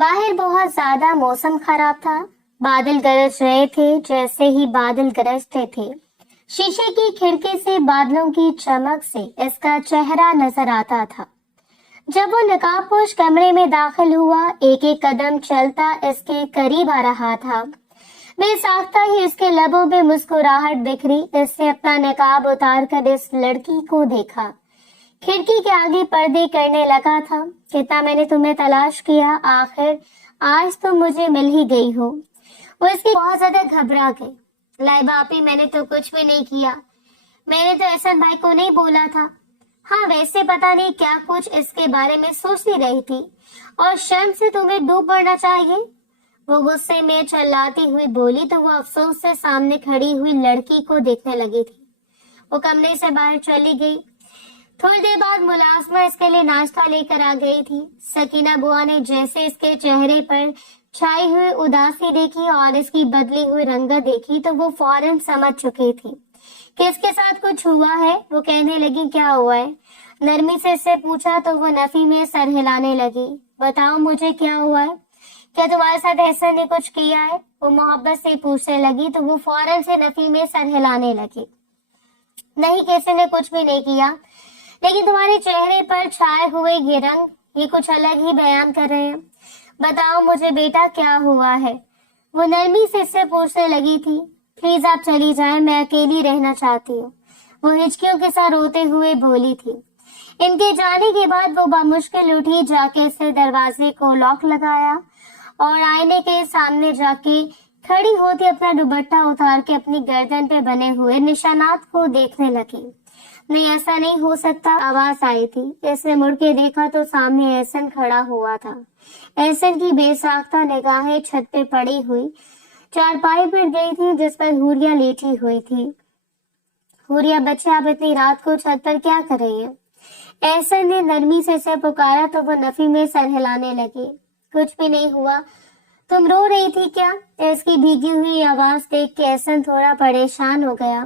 باہر بہت زیادہ موسم خراب تھا. بادل گرج رہے تھے. جیسے ہی بادل گرجتے تھے شیشے کی کھڑکی سے بادلوں کی چمک سے اس کا چہرہ نظر آتا تھا. جب وہ نقاب پوش کمرے میں داخل ہوا ایک ایک قدم چلتا اس کے قریب آ رہا تھا. بے ساختہ ہی اس کے لبوں پہ مسکراہٹ بکھری. اس نے اپنا نقاب اتار کر اس لڑکی کو دیکھا. کھڑکی کے آگے پردے کرنے لگا تھا. کتنا میں نے تمہیں تلاش کیا, آخر آج تم مجھے مل ہی گئی ہو. وہ اس کی بہت زیادہ گھبرا گئی. لائبہ آپی, میں نے تو کچھ بھی نہیں کیا. میں نے تو احسن بھائی کو نہیں بولا تھا. ہاں ویسے پتا نہیں کیا کچھ اس کے بارے میں سوچتی رہی تھی اور شرم سے تمہیں ڈوب پڑنا چاہیے. وہ غصے میں چلاتی ہوئی بولی تو وہ افسوس سے سامنے کھڑی ہوئی لڑکی کو دیکھنے لگی تھی. وہ کمرے سے باہر چلی گئی. تھوڑی دیر بعد ملازمہ اس کے لیے ناشتہ لے کر آ گئی تھی. سکینہ بوا نے جیسے اس کے چہرے پر چھائی ہوئی اداسی دیکھی اور اس کی بدلی ہوئی رنگت دیکھی تو وہ فوراً سمجھ چکی تھی کہ اس کے ساتھ کچھ ہوا ہے. وہ کہنے لگی کیا ہوا ہے. نرمی سے اس سے پوچھا تو وہ نفی میں سر ہلانے لگی. بتاؤ مجھے کیا ہوا ہے, کیا تمہارے ساتھ احسن نے کچھ کیا ہے. وہ محبت سے پوچھنے لگی تو وہ فوراً سے نفی میں سر ہلانے لگی. نہیں, کسی نے کچھ بھی نہیں کیا, لیکن تمہارے چہرے پر چھائے ہوئے یہ رنگ یہ کچھ الگ ہی بیان کر رہے ہیں. بتاؤ مجھے بیٹا کیا ہوا ہے. وہ نرمی سے اس سے پوچھنے لگی تھی. پلیز آپ چلی جائیں, میں اکیلی رہنا چاہتی ہوں. وہ ہچکیوں کے ساتھ روتے ہوئے بولی تھی. ان کے جانے کے بعد وہ بمشکل اٹھی, جا کے اس نے دروازے کو لاک لگایا اور آئینے کے سامنے جا کے کھڑی ہوتی اپنا دوپٹہ اتار کے اپنی گردن پہ بنے ہوئے نشانات کو دیکھنے لگی. نہیں, ایسا نہیں ہو سکتا. آواز آئی تھی. اس نے مڑ کے دیکھا تو سامنے احسن کھڑا ہوا تھا. احسن کی بے ساختہ نگاہیں چھت پہ پڑی ہوئی چارپائی پر گئی تھی جس پر حوریہ لیٹی ہوئی تھی. حوریہ بچے, آپ اتنی رات کو چھت پر کیا کر رہی ہیں. احسن نے نرمی سے اسے پکارا تو وہ نفی میں سر ہلانے لگی. کچھ بھی نہیں ہوا. تم رو رہی تھی کیا. اس کی بھیگی ہوئی آواز دیکھ کے احسن تھوڑا پریشان ہو گیا.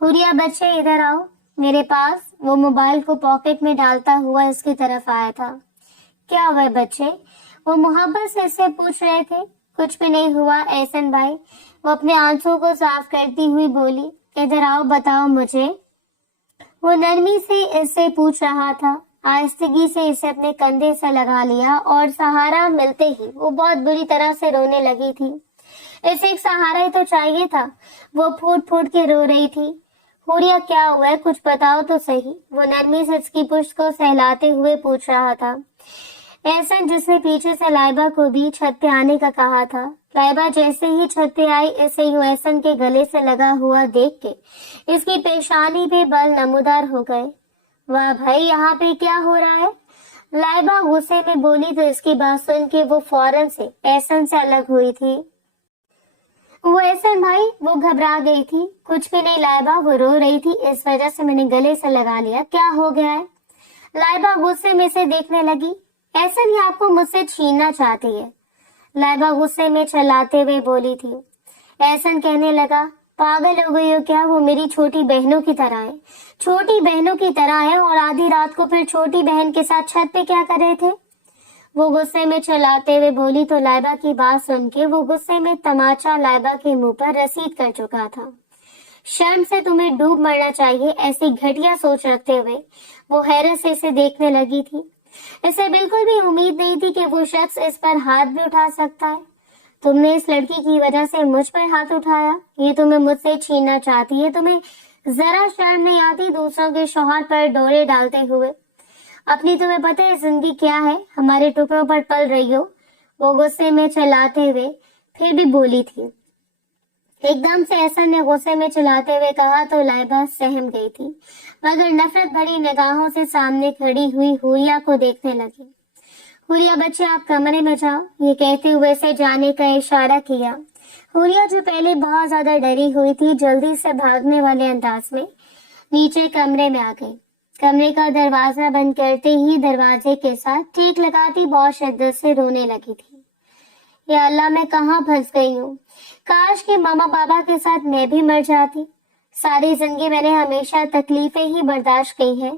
حوریہ بچے ادھر آؤ میرے پاس. وہ موبائل کو پاکٹ میں ڈالتا ہوا اس کی طرف آیا تھا. کیا ہوا بچے, وہ محبت سے اس سے پوچھ رہے تھے. کچھ بھی نہیں ہوا احسن بھائی. وہ اپنے آنسوں کو صاف کرتی ہوئی بولی. ادھر آؤ, بتاؤ مجھے. وہ نرمی سے اس سے پوچھ رہا تھا. آہستگی سے اسے اپنے کندھے سے لگا لیا اور سہارا ملتے ہی وہ بہت بری طرح سے رونے لگی تھی. اسے ایک سہارا ہی تو چاہیے تھا. وہ پھوٹ پھوٹ کے رو رہی تھی. حوریہ کیا ہوا ہے, کچھ بتاؤ تو صحیح. وہ نرمی سے اس کی پشت کو سہلاتے ہوئے پوچھ رہا تھا. احسن, جس نے پیچھے سے لائبہ کو بھی چھت پہ آنے کا کہا تھا. لائبہ جیسے ہی چھت پہ آئی اسے یوں احسن کے گلے سے لگا ہوا دیکھ کے اس کی پیشانی پہ بل نمودار ہو گئے. واہ بھائی, یہاں پہ کیا ہو رہا ہے. لائبہ غصے میں بولی تو اس کی بات سن کے وہ فوراً سے احسن سے الگ ہوئی تھی. وہ احسن بھائی, وہ گھبرا گئی تھی. کچھ بھی نہیں لائبہ, وہ رو رہی تھی, اس وجہ سے میں نے گلے سے لگا لیا. کیا ہو گیا ہے. لائبہ غصے میں سے دیکھنے لگی. احسن یہ آپ کو مجھ سے چھیننا چاہتی ہے. لائبہ غصے میں چلاتے ہوئے بولی تھی. احسن کہنے لگا, پاگل ہو گئی ہو کیا. وہ میری چھوٹی بہنوں کی طرح ہے. چھوٹی بہنوں کی طرح ہے, اور آدھی رات کو پھر چھوٹی بہن کے ساتھ چھت پہ کیا کر رہے تھے. وہ غصے میں چلاتے ہوئے بولی تو لائبہ کی بات سن کے وہ غصے میں تماچا لائبہ کے منہ پر رسید کر چکا تھا. شرم سے تمہیں ڈوب مرنا چاہیے. ایسی گھٹیا سوچ رکھتے ہوئے وہ حیرت سے اسے دیکھنے لگی تھی. اسے بالکل بھی امید نہیں تھی کہ وہ شخص اس پر ہاتھ بھی اٹھا سکتا ہے. تم نے اس لڑکی کی وجہ سے مجھ پر ہاتھ اٹھایا. یہ تمہیں مجھ سے چھیننا چاہتی ہے. تمہیں ذرا شرم نہیں آتی دوسروں کے شوہر پر ڈورے ڈالتے ہوئے. اپنی تمہیں پتہ ہے زندگی کیا ہے, ہمارے ٹکڑوں پر پل رہی ہو. وہ غصے میں چلاتے ہوئے پھر بھی بولی تھی. ایک دم سے احسن نے غصے میں چلاتے ہوئے کہا تو لائبہ سہم گئی تھی, مگر نفرت بھری نگاہوں سے سامنے کھڑی ہوئی حوریہ کو دیکھنے لگی. حوریہ بچے, آپ کمرے میں جاؤ. یہ کہتے ہوئے اسے جانے کا اشارہ کیا. حوریہ جو پہلے بہت زیادہ ڈری ہوئی تھی جلدی سے بھاگنے والے انداز میں نیچے کمرے میں آ گئی. کمرے کا دروازہ بند کرتے ہی دروازے کے ساتھ ٹیک لگاتی بہت شدت سے رونے لگی تھی. یا اللہ, میں کہاں پھنس گئی ہوں. کاش کہ ماما بابا کے ساتھ میں بھی مر جاتی. ساری زندگی میں نے ہمیشہ تکلیفیں ہی برداشت کی ہیں.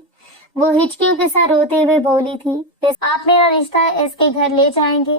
وہ ہچکیوں کے ساتھ روتے ہوئے بولی تھی. آپ میرا رشتہ اس کے گھر لے جائیں گے.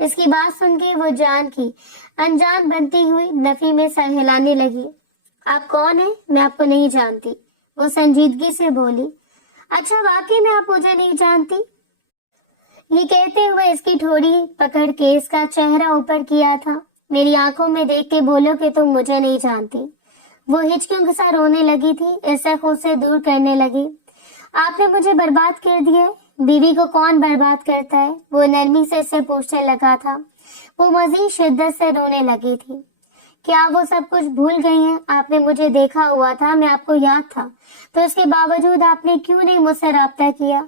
اس کی بات سن کے وہ جان کی انجان بنتی ہوئی نفی میں سر ہلانے لگی۔ آپ کون ہیں؟ میں آپ کو نہیں جانتی، وہ سنجیدگی سے بولی۔ اچھا واقعی میں آپ مجھے نہیں جانتی؟ یہ کہتے ہوئے اس کی ٹھوڑی پکڑ کے اس کا چہرہ اوپر کیا تھا۔ میری آنکھوں میں دیکھ کے بولو کہ تم مجھے نہیں جانتی۔ وہ ہچکیوں کے ساتھ رونے لگی تھی، اسے خود سے دور کرنے لگی۔ آپ نے مجھے برباد کر دیا ہے؟ بیوی کو کون برباد کرتا ہے؟ وہ نرمی سے اسے پوچھنے لگا تھا۔ وہ مزید شدت سے رونے لگی تھی۔ کیا وہ سب کچھ بھول گئی ہیں؟ آپ نے مجھے دیکھا ہوا تھا، میں آپ کو یاد تھا، تو اس کے باوجود آپ نے کیوں نہیں مجھ سے رابطہ کیا؟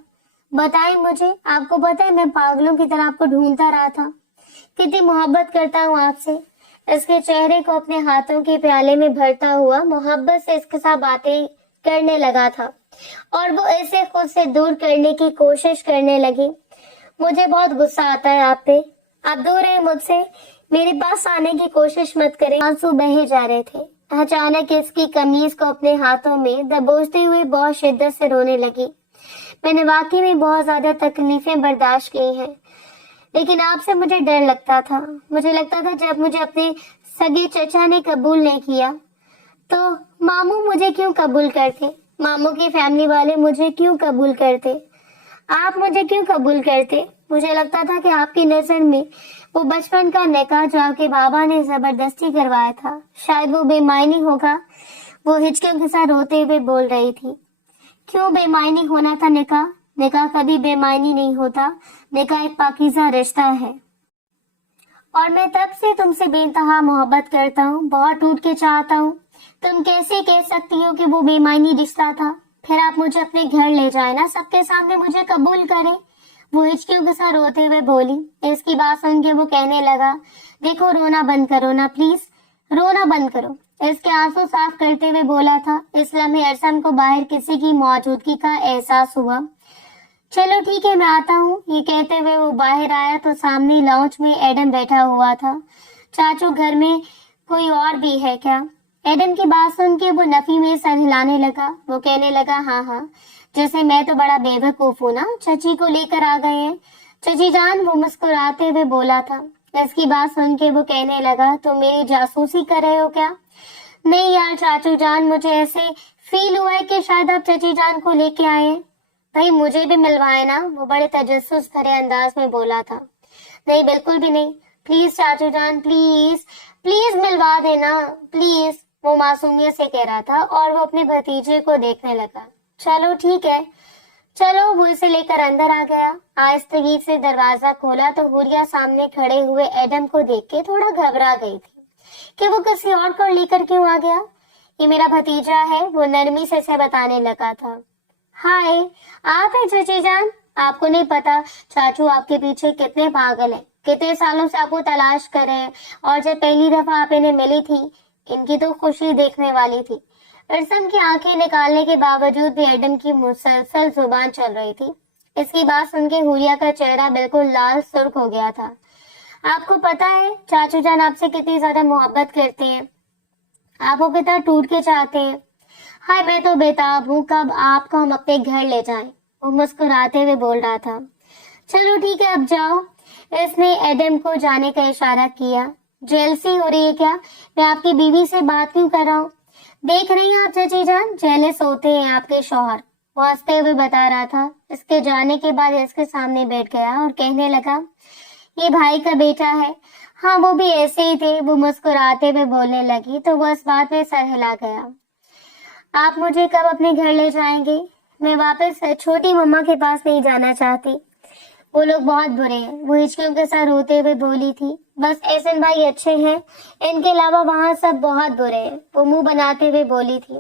بتائیں مجھے۔ آپ کو پتہ ہے میں پاگلوں کی طرح آپ کو ڈھونڈتا رہا تھا، کتنی محبت کرتا ہوں آپ سے۔ اس کے چہرے کو اپنے ہاتھوں کے پیالے میں بھرتا ہوا محبت سے اس کے ساتھ باتیں کرنے لگا تھا، اور وہ اسے خود سے دور کرنے کی کوشش کرنے لگی۔ مجھے بہت غصہ آتا ہے آپ پہ، آپ دور رہیں مجھ سے، میرے پاس آنے کی کوشش مت کریں۔ آنسو بہے جا رہے تھے۔ اچانک اس کی قمیض کو اپنے ہاتھوں میں دبوچتے ہوئے بہت شدت سے رونے لگی۔ میں نے واقعی میں بہت زیادہ تکلیفیں برداشت کی ہیں، لیکن آپ سے مجھے ڈر لگتا تھا۔ مجھے لگتا تھا جب مجھے اپنے سگے چچا نے قبول نہیں کیا تو ماموں مجھے کیوں قبول کرتے، ماموں کی فیملی والے مجھے کیوں قبول کرتے، آپ مجھے کیوں قبول کرتے۔ مجھے لگتا تھا کہ آپ کی نظر میں وہ بچپن کا نکاح جو آپ کے بابا نے زبردستی کروایا تھا شاید وہ بے معنی ہوگا۔ وہ ہچکیوں کے ساتھ روتے ہوئے بول رہی تھی۔ کیوں بے معنی ہونا تھا نکاح؟ نکاح کبھی بے معنی نہیں ہوتا، نکاح ایک پاکیزہ رشتہ ہے، اور میں تب سے تم سے بے انتہا محبت کرتا ہوں، بہت ٹوٹ کے چاہتا ہوں۔ تم کیسے کہہ سکتی ہو کہ وہ بے معنی رشتہ تھا؟ پھر آپ مجھے اپنے گھر لے جائیں نا، سب کے سامنے مجھے قبول کریں۔ وہ ہچکیوں کے ساتھ روتے ہوئے بولی۔ اس کی بات سن کے وہ کہنے لگا، دیکھو رونا بند کرو نا پلیز، رونا بند کرو۔ اس کے آنسو صاف کرتے ہوئے بولا تھا۔ اس لمحے ارسم کو باہر کسی کی موجودگی کا احساس ہوا۔ چلو ٹھیک ہے میں آتا ہوں، یہ کہتے ہوئے وہ باہر آیا تو سامنے لاؤنج میں ایڈم بیٹھا ہوا تھا۔ چاچو گھر میں کوئی اور بھی ہے کیا؟ ایڈم کی بات سن کے وہ نفی میں سر ہلانے لگا۔ وہ کہنے لگا ہاں ہاں، جیسے میں تو بڑا بے وقوف ہوں نا، چچی کو لے کر آ گئے ہیں چچی جان، وہ مسکراتے ہوئے بولا تھا۔ اس کی بات سن کے وہ کہنے لگا، تم میری جاسوسی کر رہے ہو کیا؟ نہیں یار چاچو جان، مجھے ایسے فیل ہوا ہے کہ شاید آپ چچی جان کو لے کے آئے ہیں۔ بھائی مجھے بھی ملوائے نا، وہ بڑے تجسس بھرے انداز میں بولا تھا۔ نہیں بالکل بھی نہیں، پلیز چاچو جان پلیز پلیز ملوا دینا پلیز، وہ معصومیت سے کہہ رہا تھا، اور وہ اپنے بھتیجے کو دیکھنے لگا۔ چلو ٹھیک ہے چلو، وہ اسے لے کر اندر آ گیا۔ آہستگی سے دروازہ کھولا تو حوریہ سامنے کھڑے ہوئے ایڈم کو دیکھ کے تھوڑا گھبرا گئی تھی کہ وہ کسی اور کو لے کر کیوں آ گیا۔ یہ میرا بھتیجا ہے، وہ نرمی سے اسے بتانے لگا تھا۔ ہائے آپ ہیں چچی جان؟ آپ کو نہیں پتا چاچو آپ کے پیچھے کتنے پاگل ہیں، کتنے سالوں سے آپ کو تلاش کر رہے ہیں، اور جب پہلی دفعہ آپ انہیں ملی تھی ان کی تو خوشی دیکھنے والی تھی۔ ارسم کی آنکھیں نکالنے کے باوجود بھی ایڈم کی مسلسل زبان چل رہی تھی۔ اس کی بات سن کے حوریہ کا چہرہ بالکل لال سرخ ہو گیا تھا۔ آپ کو پتا ہے چاچو جان آپ سے کتنی زیادہ محبت کرتے ہیں، آپ کو کتنا ٹوٹ کے چاہتے ہیں۔ ہائے میں تو بےتاب ہوں کب آپ کو ہم اپنے گھر لے جائیں، وہ مسکراتے ہوئے بول رہا تھا۔ چلو ٹھیک ہے اب جاؤ، اس نے ایڈم کو جانے کا اشارہ کیا۔ جیلسی ہو رہی ہے کیا؟ میں آپ کی بیوی سے بات کیوں کر رہا ہوں؟ دیکھ رہی ہیں آپ چچی جان، جیلس ہوتے ہیں آپ کے شوہر، وہ ہنستے ہوئے بتا رہا تھا۔ اس کے جانے کے بعد اس کے سامنے بیٹھ گیا اور کہنے لگا، یہ بھائی کا بیٹا ہے۔ ہاں وہ بھی ایسے ہی تھے، وہ مسکراتے ہوئے بولنے لگی تو وہ اس بات میں سر ہلا گیا۔ آپ مجھے کب اپنے گھر لے جائیں گے؟ میں واپس چھوٹی مما کے پاس نہیں جانا چاہتی، وہ لوگ بہت برے ہیں، وہ ہچکیوں کے ساتھ روتے ہوئے بولی تھی۔ بس احسن بھائی اچھے ہیں، ان کے علاوہ وہاں سب بہت برے ہیں، وہ منہ بناتے ہوئے بولی تھی۔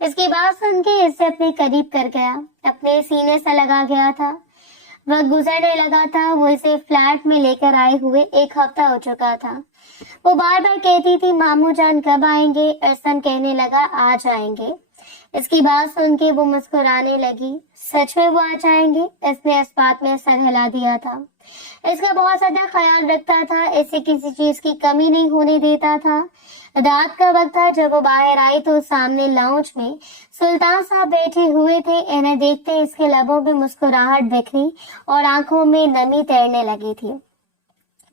اس کی بات سن کے اسے اپنے قریب کر گیا، اپنے سینے سے لگا گیا تھا۔ وقت گزرنے لگا تھا، وہ اسے فلیٹ میں لے کر آئے ہوئے 1 ہفتہ ہو چکا تھا۔ وہ بار بار کہتی تھی ماموں جان کب آئیں گے، ارسم کہنے لگا آ جائیں گے۔ اس کی بات سن کے وہ مسکرانے لگی۔ سچ میں وہ آ جائیں گے؟ اس نے اس بات میں سر ہلا دیا تھا۔ اس کا بہت زیادہ خیال رکھتا تھا، اسے کسی چیز کی کمی نہیں ہونے دیتا تھا۔ رات کا وقت تھا جب وہ باہر آئی تو سامنے لاؤنج میں سلطان صاحب بیٹھے ہوئے تھے۔ انہیں دیکھتے اس کے لبوں پہ مسکراہٹ بکھری اور آنکھوں میں نمی تیرنے لگی تھی۔